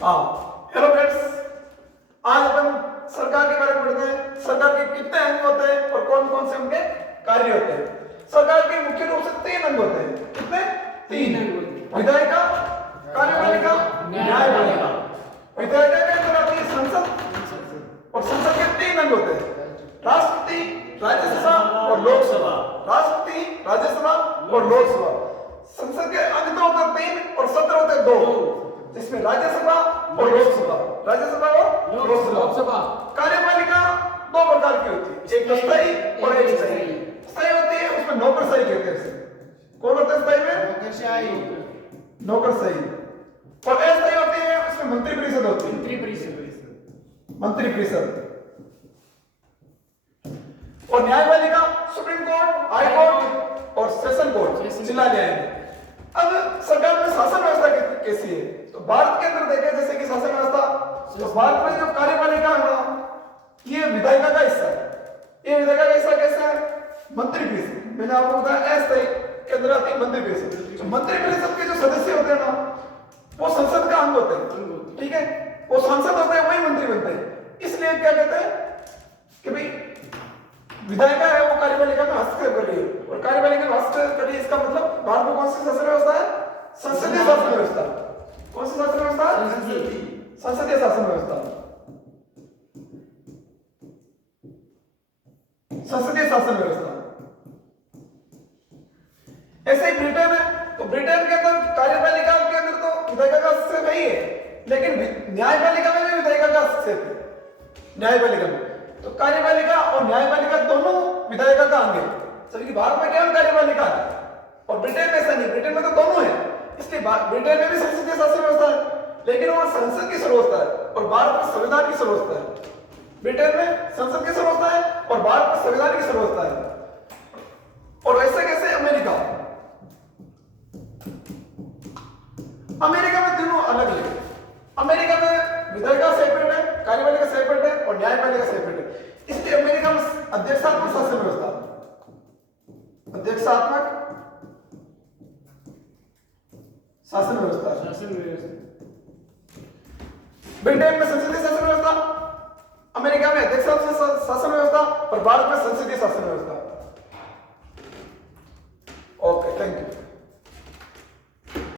हाँ, hello friends, आज अपन सरकार के बारे में पढ़ते हैं। सरकार के कितने अंग होते हैं और कौन कौन से उनके कार्य होते हैं। सरकार के मुख्य रूप से 3 अंग होते हैं। कितने? 3 अंग होते हैं। विधायिका, कार्यपालिका, न्यायपालिका। विधायिका के अंदर आती है संसद और संसद के 3 अंग होते हैं। राष्ट्रपति, राज्यसभा और लोकसभा। राष्ट्रपति, राज्यसभा और लोकसभा। संसद के अंग तो होते 3 और सत्र होते 2, जिसमें राज्यसभा और लोकसभा। राज्यसभा और लोकसभा। कार्यपालिका 2 प्रकार की होती है, एक अस्थायी और एक स्थायी। स्थायी होती है उसमें नौकरशाही कहते हैं। कौन होता है स्थायी में? नौकरशाही। और अस्थायी होती है उसमें मंत्रिपरिषद होती है। मंत्रिपरिषद। और न्यायपालिका सुप्रीम कोर्ट, हाई कोर्ट और सेशन कोर्ट, जिला न्यायालय। अब सरकार में शासन व्यवस्था कैसी है? तो भारत के अंदर देखें जैसे कि शासन व्यवस्था, तो भारत में जो कार्यपालिका है ना, ये विधायिका का हिस्सा है। ये विधायिका का हिस्सा कैसा है? मंत्रिपरिषद। मैंने आपको बताया अस्थायी के अंदर आती है मंत्रिपरिषद। तो मंत्रिपरिषद के जो सदस्य होते हैं ना, वो संसद का अंग होते हैं। ठीक है, वो सांसद होते हैं, वही मंत्री बनते हैं। इसलिए क्या कहते हैं कि भाई विधायिका है वो कार्यपालिका में हस्तक्षेप कर रही है और कार्यपालिका में हस्तक्षेप कर रही है। इसका मतलब भारत में कौन सी शासन व्यवस्था है? संसदीय शासन व्यवस्था। कौन सी शासन व्यवस्था? संसदीय शासन व्यवस्था। संसदीय शासन व्यवस्था। ऐसे ही ब्रिटेन है, तो ब्रिटेन के अंदर कार्यपालिका के अंदर तो विधायिका का हस्तक्षेप नहीं है, लेकिन न्यायपालिका में भी विधायिका का हस्तक्षेप है। न्यायपालिका में तो कार्यपालिका और न्यायपालिका दोनों विधायिका का अंग है। जबकि भारत में केवल कार्यपालिका है और ब्रिटेन में ऐसा नहीं। ब्रिटेन में तो दोनों है, इसलिए ब्रिटेन में भी संसदीय शासन व्यवस्था है, लेकिन वहां संसद की सर्वोच्चता है और भारत में संविधान की सर्वोच्चता है। ब्रिटेन में संसद की सर्वोच्चता है और भारत में संविधान की सर्वोच्चता है। और वैसे कैसे अमेरिका? अमेरिका में तीनों अलग है। अमेरिका में विधायिका सेपरेट है, कार्यपालिका सेपरेट है और न्यायपालिका सेपरेट है। इसलिए अमेरिका में अध्यक्षात्मक शासन व्यवस्था, अध्यक्षात्मक शासन व्यवस्था। ब्रिटेन में संसदीय शासन व्यवस्था, अमेरिका में अध्यक्षात्मक शासन व्यवस्था और भारत में संसदीय शासन व्यवस्था। Okay, thank you.